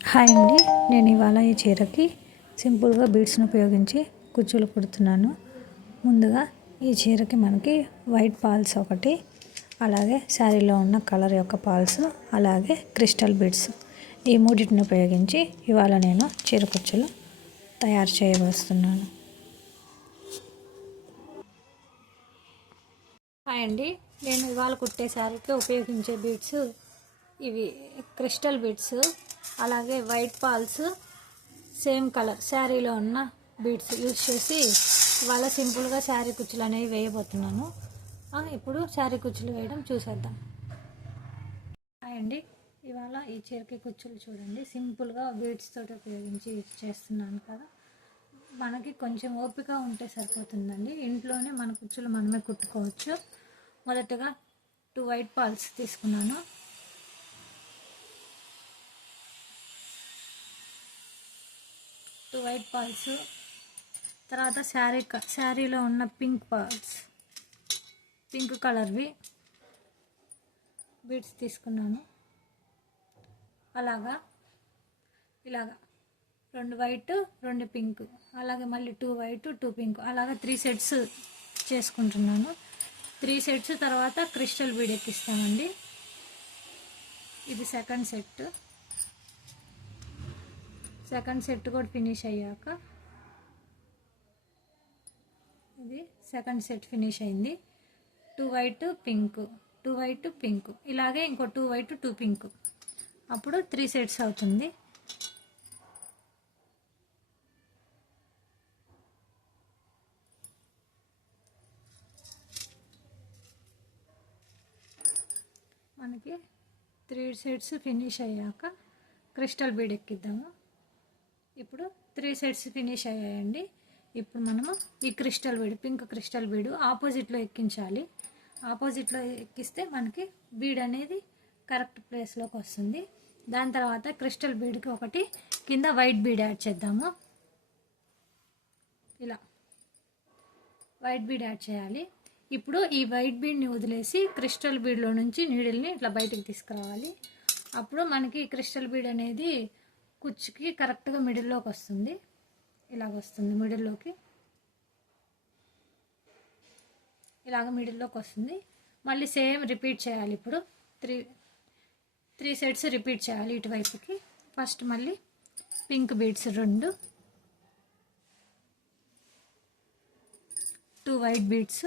Hi అండి. నేను ఇవాళ ఈ చీరకి సింపుల్గా బీడ్స్ని ఉపయోగించి కుచ్చులు కుడుతున్నాను. ముందుగా ఈ చీరకి మనకి వైట్ పాల్స్ ఒకటి అలాగే శారీలో ఉన్న కలర్ యొక్క పాల్స్ అలాగే క్రిస్టల్ బీడ్స్ ఈ మూడింటిని ఉపయోగించి ఇవాళ నేను చీర కుచ్చులు తయారు చేయవస్తున్నాను హాయ్ అండి. నేను ఇవాళ కుట్టే శారీకి ఉపయోగించే బీడ్స్ ఇవి క్రిస్టల్ బీడ్స్ అలాగే వైట్ పాల్స్ సేమ్ కలర్ శారీలో ఉన్న బీడ్స్ యూజ్ చేసి ఇవాళ సింపుల్గా శారీ కుచ్చులు అనేవి వేయబోతున్నాను. ఇప్పుడు శారీ కుచ్చులు వేయడం చూసేద్దాం. హాయ్ అండి. ఇవాళ ఈ చీరకి కుచ్చులు చూడండి. సింపుల్గా బీడ్స్ తోటి ఉపయోగించి చేస్తున్నాను కదా. మనకి కొంచెం ఓపిక ఉంటే సరిపోతుందండి. ఇంట్లోనే మన కుచ్చులు మనమే కుట్టుకోవచ్చు. మొదటగా టూ వైట్ పాల్స్ తీసుకున్నాను. Two white pearls. తర్వాత శారీ క- శారీలో ఉన్న పింక్ పాల్స్. పింక్ కలర్వి. బీడ్స్ తీసుకున్నాను. అలాగా. ఇలాగా. రెండు వైట్ రెండు పింక్. అలాగే మళ్ళీ టూ వైట్ టూ పింక్. అలాగా త్రీ సెట్స్ చేసుకుంటున్నాను. త్రీ సెట్స్ తర్వాత క్రిస్టల్ బీడ్ ఎక్కిస్తామండి. ఇది సెకండ్ సెట్ సెకండ్ సెట్ కూడా ఫినిష్ అయ్యాక ఇది సెకండ్ సెట్ ఫినిష్ అయింది. Two white pink. Two white pink. ఇలాగే ఇంకో టూ వైట్ టూ పింక్. అప్పుడు త్రీ సెట్స్ అవుతుంది. మనకి త్రీ సెట్స్ ఫినిష్ అయ్యాక క్రిస్టల్ బీడ్ ఎక్కిద్దాము. ఇప్పుడు త్రీ సెట్స్ ఫినిష్ అయ్యాయండి. ఇప్పుడు మనము ఈ క్రిస్టల్ బీడ్ పింక్ క్రిస్టల్ బీడు ఆపోజిట్లో ఎక్కించాలి. ఆపోజిట్లో ఎక్కిస్తే మనకి బీడ్ అనేది కరెక్ట్ ప్లేస్లోకి వస్తుంది. దాని తర్వాత క్రిస్టల్ బీడ్కి ఒకటి కింద వైట్ బీడ్ యాడ్ చేద్దాము. ఇలా. వైట్ బీడ్ యాడ్ చేయాలి. ఇప్పుడు ఈ వైట్ బీడ్ని వదిలేసి క్రిస్టల్ బీడ్లో నుంచి నీడిల్ని ఇట్లా బయటికి తీసుకురావాలి. అప్పుడు మనకి క్రిస్టల్ బీడ్ అనేది కుచ్చుకి కరెక్ట్గా మిడిల్లోకి వస్తుంది. ఇలాగ వస్తుంది మిడిల్లోకి. ఇలాగ మిడిల్లోకి వస్తుంది. మళ్ళీ సేమ్ రిపీట్ చేయాలి ఇప్పుడు. త్రీ త్రీ సెట్స్ రిపీట్ చేయాలి ఇటువైపుకి. ఫస్ట్ మళ్ళీ పింక్ బీడ్స్ రెండు. టూ వైట్ బీడ్స్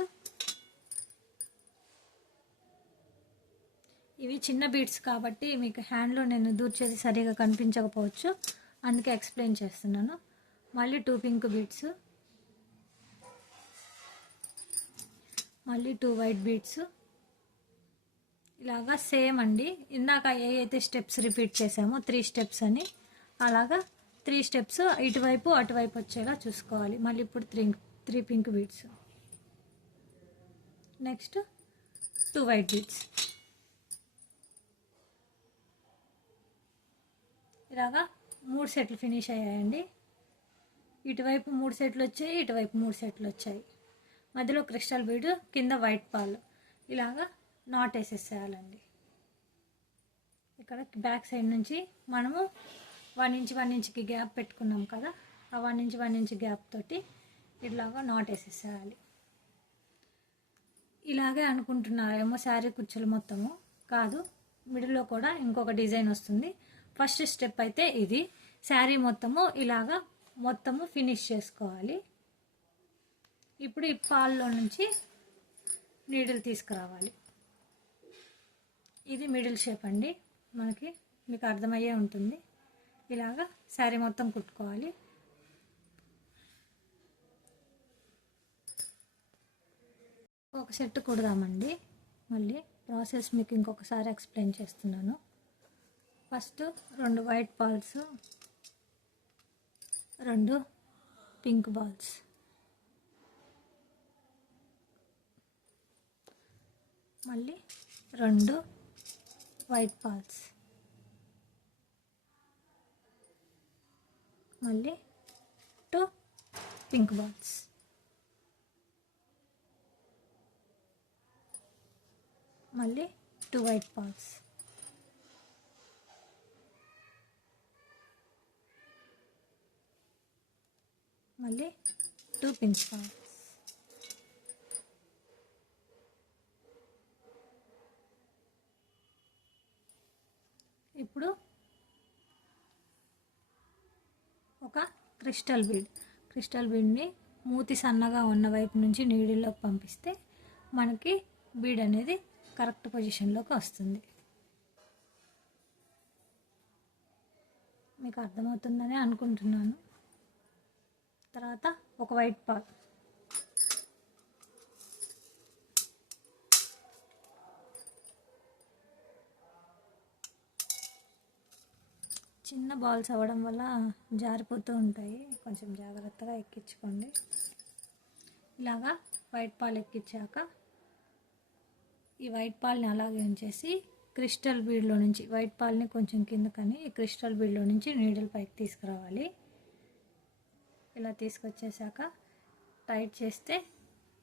ఇవి చిన్న బీడ్స్ కాబట్టి మీకు హ్యాండ్లో నేను దూర్చేది సరిగా కనిపించకపోవచ్చు. అందుకే ఎక్స్ప్లెయిన్ చేస్తున్నాను. మళ్ళీ టూ పింక్ బీడ్స్ మళ్ళీ టూ వైట్ బీడ్స్ ఇలాగా సేమ్ అండి. ఇందాక ఏ అయితే స్టెప్స్ రిపీట్ చేసామో త్రీ స్టెప్స్ అని అలాగా త్రీ స్టెప్స్ ఇటువైపు అటువైపు వచ్చేలా చూసుకోవాలి. మళ్ళీ ఇప్పుడు three three pink beads next two white beads ఇలాగా మూడు సెట్లు ఫినిష్ అయ్యాయండి. ఇటువైపు మూడు సెట్లు వచ్చాయి ఇటువైపు మూడు సెట్లు వచ్చాయి. మధ్యలో క్రిస్టల్ బీడు కింద వైట్ పాలు. ఇలాగా నాట్ వేసేసేయాలండి. ఇక్కడ బ్యాక్ సైడ్ నుంచి మనము వన్ ఇంచ్ వన్ ఇంచ్కి గ్యాప్ పెట్టుకున్నాం కదా ఆ one inch one inch gap తోటి ఇలాగా నాట్ వేసేసేయాలి. ఇలాగే అనుకుంటున్నారేమో శారీ కుర్చీలు మొత్తము. కాదు మిడిల్లో కూడా ఇంకొక డిజైన్ వస్తుంది. ఫస్ట్ స్టెప్ అయితే ఇది. శారీ మొత్తము ఇలాగా మొత్తము ఫినిష్ చేసుకోవాలి. ఇప్పుడు ఈ పాల్లో నుంచి నీడిల్ తీసుకురావాలి. ఇది మిడిల్ షేప్ అండి. మనకి మీకు అర్థమయ్యే ఉంటుంది. ఇలాగా శారీ మొత్తం కుట్టుకోవాలి. ఒక సెట్ కుడదామండి. మళ్ళీ ప్రాసెస్ మీకు ఇంకొకసారి ఎక్స్ప్లెయిన్ చేస్తున్నాను. ఫస్ట్ రెండు వైట్ బాల్స్ రెండు పింక్ బాల్స్. మళ్ళీ రెండు వైట్ బాల్స్. మళ్ళీ టూ పింక్ బాల్స్. మళ్ళీ టూ వైట్ బాల్స్. మళ్ళీ టూ పించ్ కావాలి ఇప్పుడు ఒక క్రిస్టల్ బీడ్. క్రిస్టల్ బీడ్ని మూతి సన్నగా ఉన్న వైపు నుంచి నీడిల్లోకి పంపిస్తే మనకి బీడ్ అనేది కరెక్ట్ పొజిషన్లోకి వస్తుంది. మీకు అర్థమవుతుందని అనుకుంటున్నాను. తర్వాత ఒక వైట్ పాల్ చిన్న బాల్స్ అవ్వడం వల్ల జారిపోతూ ఉంటాయి. కొంచెం జాగ్రత్తగా ఎక్కించుకోండి. ఇలాగా వైట్ పాలు ఎక్కించాక ఈ వైట్ పాల్ని అలాగే ఉంచేసి క్రిస్టల్ బీడ్లో నుంచి వైట్ పాల్ని కొంచెం కిందకని క్రిస్టల్ బీడ్లో నుంచి నీడల్ పైకి తీసుకురావాలి. ఇలా తీసుకొచ్చేసాక టైట్ చేస్తే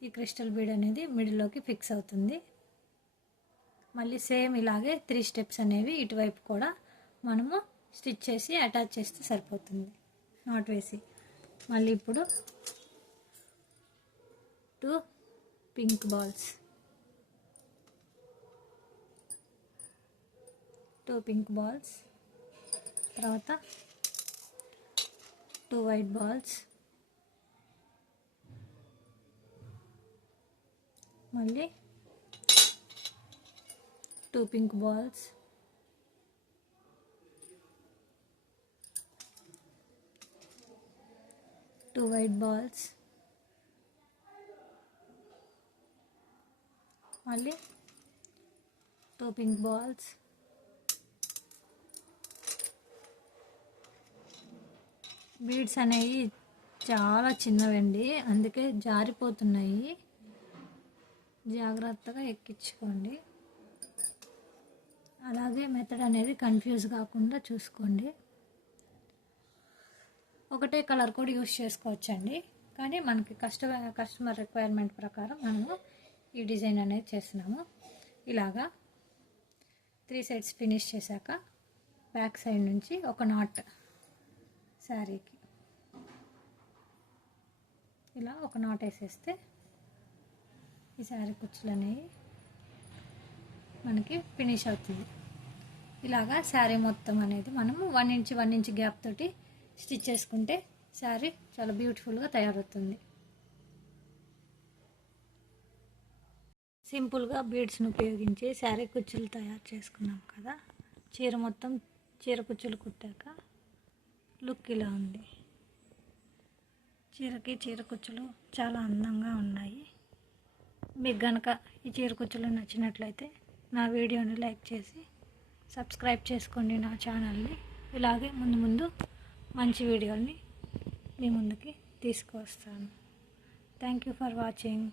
ఈ క్రిస్టల్ బీడ్ అనేది మిడిల్లోకి ఫిక్స్ అవుతుంది. మళ్ళీ సేమ్ ఇలాగే త్రీ స్టెప్స్ అనేవి ఇటువైపు కూడా మనము స్టిచ్ చేసి అటాచ్ చేస్తే సరిపోతుంది. నాట్ వేసి. మళ్ళీ ఇప్పుడు two pink balls. Two pink balls. తర్వాత టూ వైట్ బాల్స్ మళ్ళీ two pink balls two white balls మళ్ళీ టూ పింక్ బాల్స్ బీడ్స్ అనేవి చాలా చిన్నవండి. అందుకే జారిపోతున్నాయి. జాగ్రత్తగా ఎక్కించుకోండి. అలాగే మెథడ్ అనేది కన్ఫ్యూజ్ కాకుండా చూసుకోండి. ఒకటే కలర్ కూడా యూస్ చేసుకోవచ్చండి. కానీ మనకి కస్టమర్ కస్టమర్ రిక్వైర్మెంట్ ప్రకారం మనము ఈ డిజైన్ అనేది చేస్తున్నాము. ఇలాగా త్రీ సైడ్స్ ఫినిష్ చేశాక బ్యాక్ సైడ్ నుంచి ఒక నాట్ శారీకి. ఇలా ఒక నాట్ వేసేస్తే ఈ శారీ కుచ్చులు అనేవి మనకి ఫినిష్ అవుతుంది. ఇలాగా శారీ మొత్తం అనేది మనము one inch one inch gap తోటి స్టిచ్ చేసుకుంటే శారీ చాలా బ్యూటిఫుల్గా తయారవుతుంది. సింపుల్గా బీడ్స్ని ఉపయోగించి శారీ కుచ్చులు తయారు చేసుకున్నాం కదా. చీర మొత్తం చీర కుచ్చులు కుట్టాక లుక్ ఇలా ఉంది. చీరకి చీరకుచ్చులు చాలా అందంగా ఉన్నాయి. మీకు గనక ఈ చీరకుచ్చులు నచ్చినట్లయితే నా వీడియోని లైక్ చేసి సబ్స్క్రైబ్ చేసుకోండి నా ఛానల్ని. ఇలాగే ముందు ముందు మంచి వీడియోని మీ ముందుకి తీసుకువస్తాను. Thank you for watching.